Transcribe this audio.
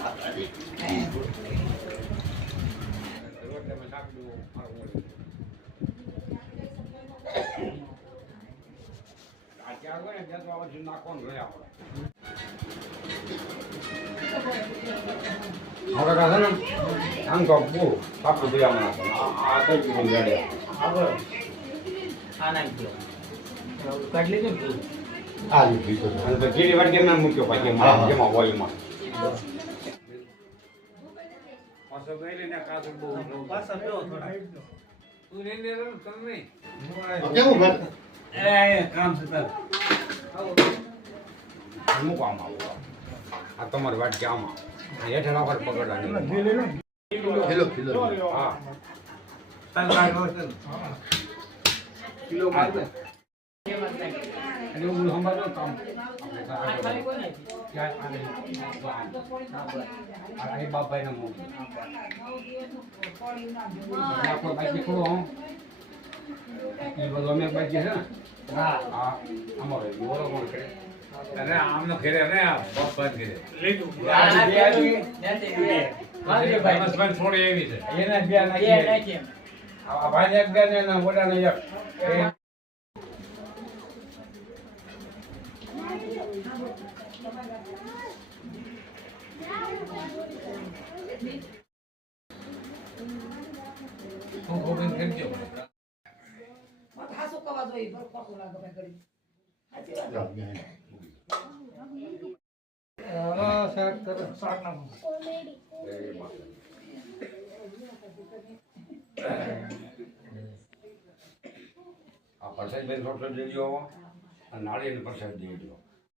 હવે કાં છે ને આમ તો બહુ પાકું થયા મને આ કઈ કીધું ગાડે આગળ આ નાખજો કાઢી ને આ લીધું કીડી વાટકે મૂક્યો પાછી પાછા બેહો થોડા. કેવું ભાઈ મૂકો આમાં આવો. આ તમારી વાત આમાં માં હેઠળ આખર પકડવાની કિલો કિલો. હા. કિલો મારજો. એટલે હું સંભાળો ને કામ આપણે તો ખાલી કોને ક્યાં આને હા, બસ. આ એ બાપાને મૂકી આપણે બાકી ખોલો હો. એ બધો અમે બાકી છે હા. હા. અમારે બોલો કોણ કરે? અરે આમનો ઘરે રે આ બપોર ઘરે. આ બે આવી, ત્યાંથી બે. મારજો ભાઈ. રમેશભાઈ થોડી એવી છે. એના બે નાખી. આ ભાઈ એક બે ને મોટા ને એક. આ પ્રસાદ બેન થોડો દેજો અને નાળિયેર પ્રસાદ દેજો